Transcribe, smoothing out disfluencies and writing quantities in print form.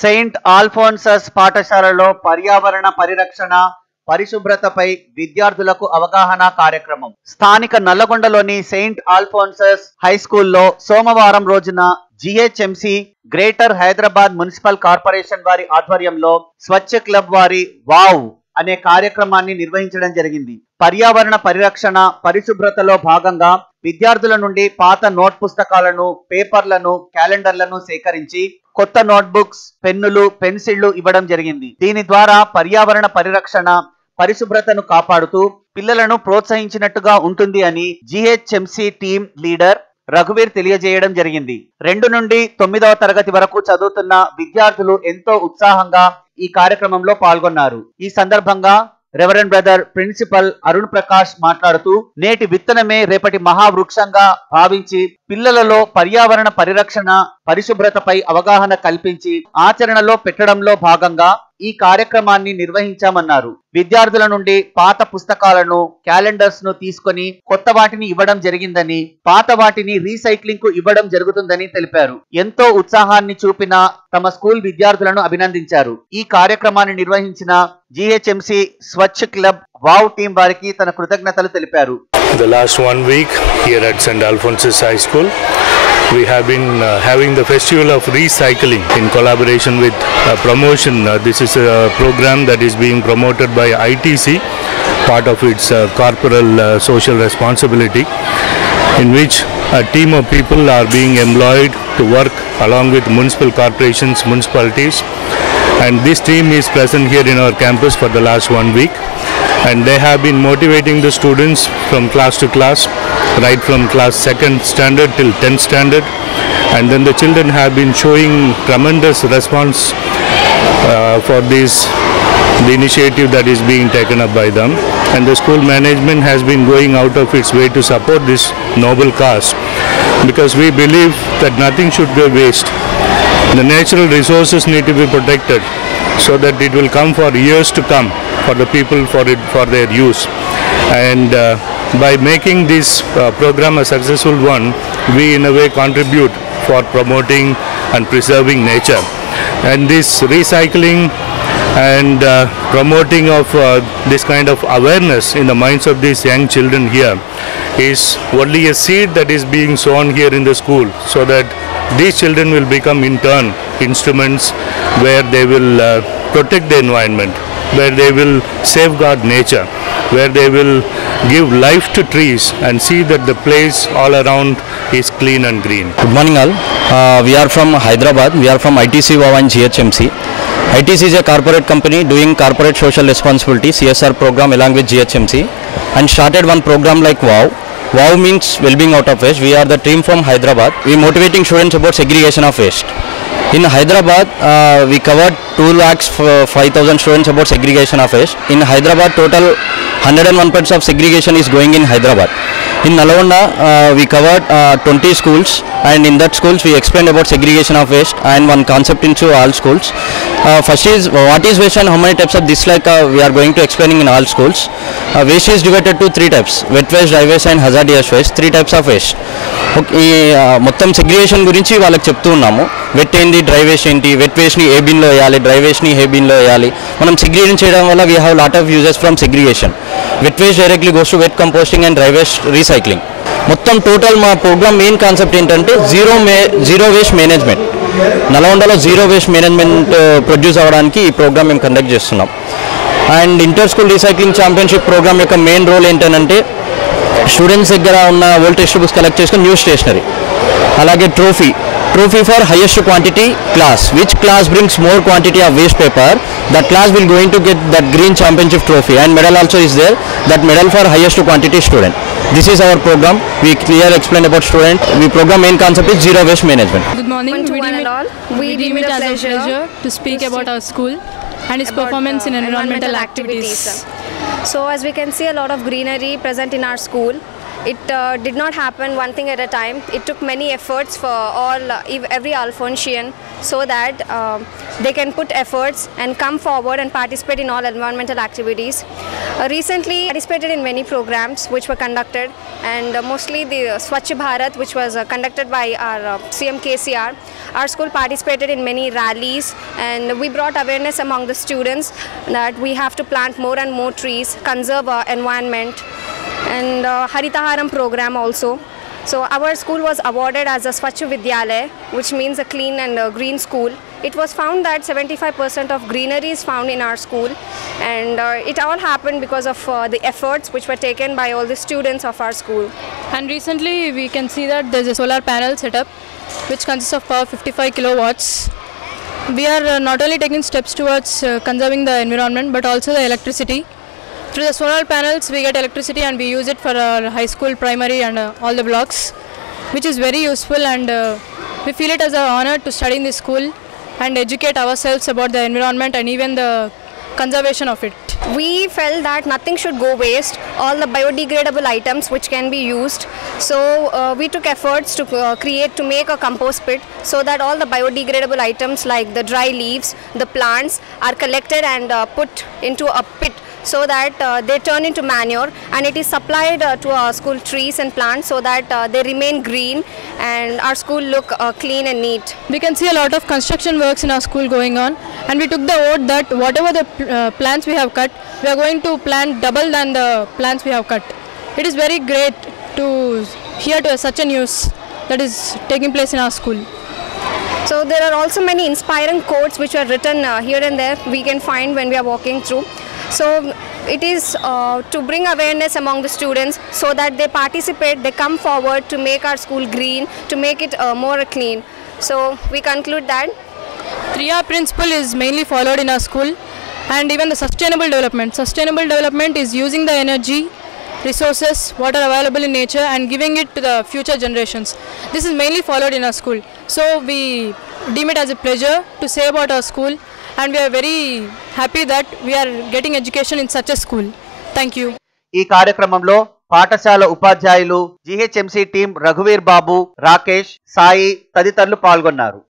Saint ఆల్ఫోన్సస్ పాఠశాలలో పర్యావరణ పరిరక్షణ పరిశుభ్రతపై విద్యార్థులకు అవగాహన కార్యక్రమం స్థానిక నల్లగొండలోని సెయింట్ ఆల్ఫోన్సస్ హై స్కూల్లో సోమవారం రోజున GHMC greater Hyderabad municipal corporation వారి ఆధ్వర్యంలో స్వచ్ఛ క్లబ్ వారి వావ్ అనే కార్యక్రమాన్ని నిర్వహించడం జరిగింది. పర్యావరణ పరిరక్షణ పరిశుభ్రతలో భాగంగా విద్యార్థుల నుండి పాత నోట్ పుస్తకాలను, పేపర్లను, క్యాలెండర్లను సేకరించి కొత్త నోట్బుక్స్, పెన్నులు, పెన్సిళ్లు ఇవ్వడం జరిగింది. దీని ద్వారా పర్యావరణ పరిరక్షణ పరిశుభ్రతను కాపాడుతూ పిల్లలను ప్రోత్సహించినట్టుగా ఉంటుంది అని జిహెచ్ఎంసి టీం లీడర్ రఘువీర్ తెలియజేయడం జరిగింది. 2 నుండి 9వ తరగతి వరకు చదువుతున్న విద్యార్థులు ఎంతో ఉత్సాహంగా ఈ కార్యక్రమంలో పాల్గొన్నారు. ఈ సందర్భంగా reverend brother principal Arun Prakash మాట్లాడుతూ, నేటి విత్తనమే రేపటి మహావృక్షంగా భావించి పిల్లలలో పర్యావరణ పరిరక్షణ పరిశుభ్రతపై అవగాహన కల్పించి ఆచరణలో పెట్టడంలో భాగంగా ఈ కార్యక్రమాన్ని నిర్వహించామన్నారు. విద్యార్థుల నుండి పాత పుస్తకాలను, క్యాలెండర్స్ ను తీసుకొని కొత్త వాటిని ఇవ్వడం జరిగిందని, పాత వాటిని రీసైక్లింగ్ కు ఇవ్వడం జరుగుతుందని తెలిపారు. ఎంతో ఉత్సాహాన్ని చూపిన తమ స్కూల్ విద్యార్థులను అభినందించారు. ఈ కార్యక్రమాన్ని నిర్వహించిన జిహెచ్ఎంసి స్వచ్ఛ క్లబ్ వావ్ టీం వారికి తన కృతజ్ఞతలు తెలిపారు. The last 1 week here at St. Alphonsus High School, we have been having the festival of recycling in collaboration with promotion. This is a program that is being promoted by ITC, part of its corporal social responsibility, in which a team of people are being employed to work along with municipal corporations, municipalities, and this team is present here in our campus for the last 1 week. And they have been motivating the students from class to class, right from class 2nd standard till 10th standard, and then the children have been showing tremendous response for the initiative that is being taken up by them, and the school management has been going out of its way to support this noble cause, because we believe that nothing should go waste. The natural resources need to be protected so that it will come for years to come for the people, for their use. And by making this program a successful one, we in a way contribute for promoting and preserving nature. And this recycling and promoting of this kind of awareness in the minds of these young children here is only a seed that is being sown here in the school, so that these children will become in turn instruments where they will protect the environment, where they will safeguard nature, where they will give life to trees and see that the place all around is clean and green. Good morning all. We are from Hyderabad. We are from ITC WOW and GHMC. ITC is a corporate company doing corporate social responsibility CSR program along with GHMC, and started one program like WOW. WOW means well-being out of waste. We are the team from Hyderabad. We are motivating students about segregation of waste. In Hyderabad, we covered 2,05,000 students about segregation of waste. In Hyderabad, total 101% of segregation is going in Hyderabad. In Nalgonda, we covered 20 schools, and in that schools we explained about segregation of waste and one concept into all schools. First is what is waste and how many types of this, like we are going to explaining in all schools. Waste is divided to 3 types: wet waste, dry waste and hazardous waste. 3 types of waste. మొత్తం segregation గురించి వాళ్ళకి చెప్తూ ఉన్నాము. Wet ఏంటి, dry waste ఏంటి, wet వేస్ట్ని ఏ బిన్లో వేయాలి, dry వేస్ట్ని ఏ బిన్లో వేయాలి. మనం సెగ్రిగేషన్ చేయడం వల్ల we have lot of uses from segregation. Wet waste directly goes to wet composting and dry waste recycling. మొత్తం టోటల్ మా ప్రోగ్రామ్ మెయిన్ కాన్సెప్ట్ ఏంటంటే జీరో వేస్ట్ మేనేజ్మెంట్. నల్గొండలో జీరో వేస్ట్ మేనేజ్మెంట్ ప్రొడ్యూస్ అవ్వడానికి ఈ ప్రోగ్రామ్ మేము conduct చేస్తున్నాం. And inter school recycling championship program యొక్క main role ఏంటంటే స్టూడెంట్స్ దగ్గర ఉన్న ఓల్డ్ టెక్స్ట్ బుక్స్ కలెక్ట్ చేసుకుని న్యూ స్టేషనరీ, అలాగే trophy for highest quantity class. Which class brings more quantity of waste paper, that class will going to get that green championship trophy, and medal also is there, that medal for highest quantity student. This is our program. We clear explain about student. We program main concept is zero waste management. Good morning to one and all. We deem it as a pleasure to speak about our school and its performance in environmental activities. So as we can see, a lot of greenery present in our school. It did not happen one thing at a time. It took many efforts for every Alphonsian so that they can put efforts and come forward and participate in all environmental activities. Recently participated in many programs which were conducted, and mostly the Swachh Bharat, which was conducted by our CM KCR. Our school participated in many rallies, and we brought awareness among the students that we have to plant more and more trees, conserve our environment, and Haritaharam program also. So our school was awarded as a Swachh Vidyalaya, which means a clean and green school. It was found that 75% of greenery is found in our school, and it all happened because of the efforts which were taken by all the students of our school. And recently we can see that there's a solar panel set up which consists of power 55 kilowatts. We are not only taking steps towards conserving the environment but also the electricity. Through the solar panels we get electricity and we use it for our high school, primary and all the blocks, which is very useful, and we feel it as an honor to study in this school and educate ourselves about the environment and even the conservation of it. We felt that nothing should go waste, all the biodegradable items which can be used. So we took efforts to make a compost pit so that all the biodegradable items like the dry leaves, the plants are collected and put into a pit so that they turn into manure, and it is supplied to our school trees and plants so that they remain green and our school look clean and neat. We can see a lot of construction works in our school going on, and we took the oath that whatever the plants we have cut, we are going to plant double than the plants we have cut. It is very great to hear to such a news that is taking place in our school. So there are also many inspiring quotes which are written here and there we can find when we are walking through. So it is to bring awareness among the students so that they participate, they come forward to make our school green, to make it more clean. So we conclude that 3R principle is mainly followed in our school, and even the sustainable development. Sustainable development is using the energy, resources, what are available in nature and giving it to the future generations. This is mainly followed in our school. So we deem it as a pleasure to say about our school, and we are very happy that we are getting education in such a school. Thank you. ఈ కార్యక్రమంలో పాఠశాల ఉపాధ్యాయులు, GHMC team రఘువీర్ బాబు, రాకేష్, సాయి తదితరులు పాల్గొన్నారు.